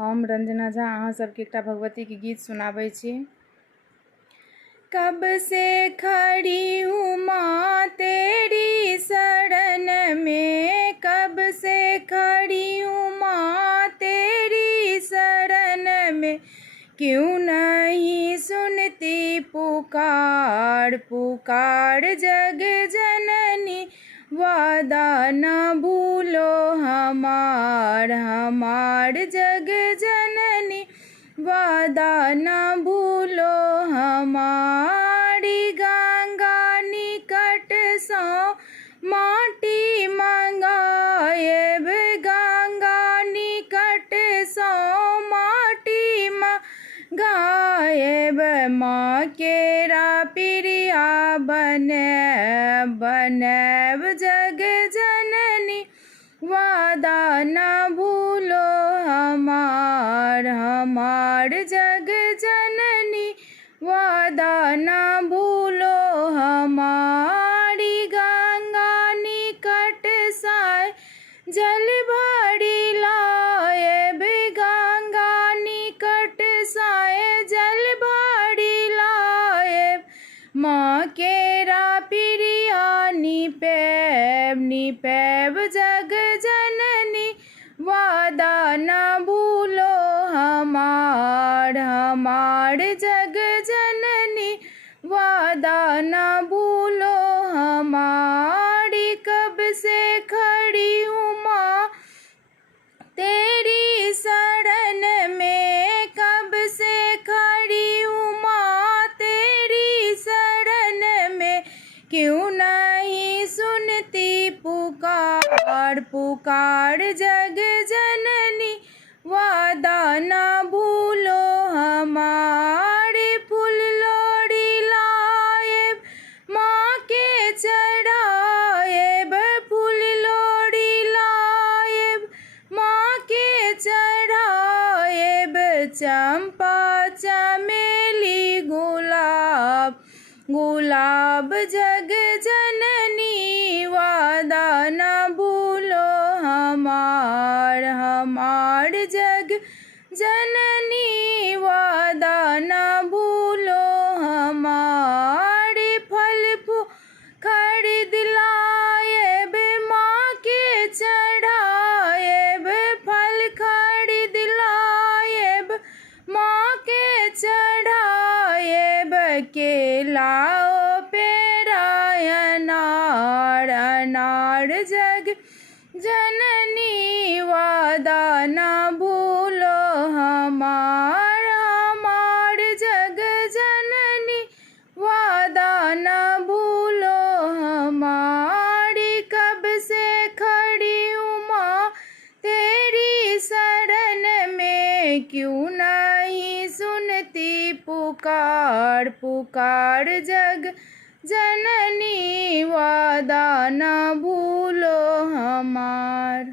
हम रंजना झा अहाँ सबके एकटा भगवती के गीत सुनाबै छी। कब से खड़ी हूँ माँ तेरी शरण में, कब से खड़ी हूँ माँ तेरी शरण में, क्यों नहीं सुनती पुकार पुकार जग जननी, वादा न भूलो हमार हमार जग जननी, वादा न भूलो हमारी। गंगा निकट सो माटी मंगाएब, गंगा निकट सो माटी मंगाएब, माँ केरा प्रिया बनैब बनैब जग जननी, वादा न भूलो हमार हमार जग जननी, वादा न भूलो हमारी। गंगा निकट साय जल भरी लाएब, गंगा निकट साय जल भरी लाएब, माँ केरा प्रिया निपैब निपैब जग जननी, वादा न भूलो हमार हमार जग जननी, वादा न भूलो हमारी। कब से खड़ी हूँ माँ तेरी शरण में, कब से खड़ी हूँ माँ तेरी शरण में, क्यों नहीं सुनती पुकार पुकार जग जननी, वादा न भूलो हमारे। फूल लोड़ी लाएब माँ के चढ़ाएब, फूल लोड़ी लाएब माँ के चढ़ाएब, चंपा चमेली गुलाब गुलाब जग जननी, वादा न भूलो हमार हमार जग जननी, वादा न भूलो हमारे। फल फूल खरीद लाएब माँ के चढ़ाएब, फल खरीद लाएब माँ के चढ़ाएब, केला पेड़ा अनार अनार जग जननी, वादा न भूलो हमार हमार जग जननी, वादा न भूलो हमारी। कब से खड़ी हूँ माँ तेरी शरण में, क्यों नहीं सुनती पुकार पुकार जग जननी, वादा न भूलो हमार।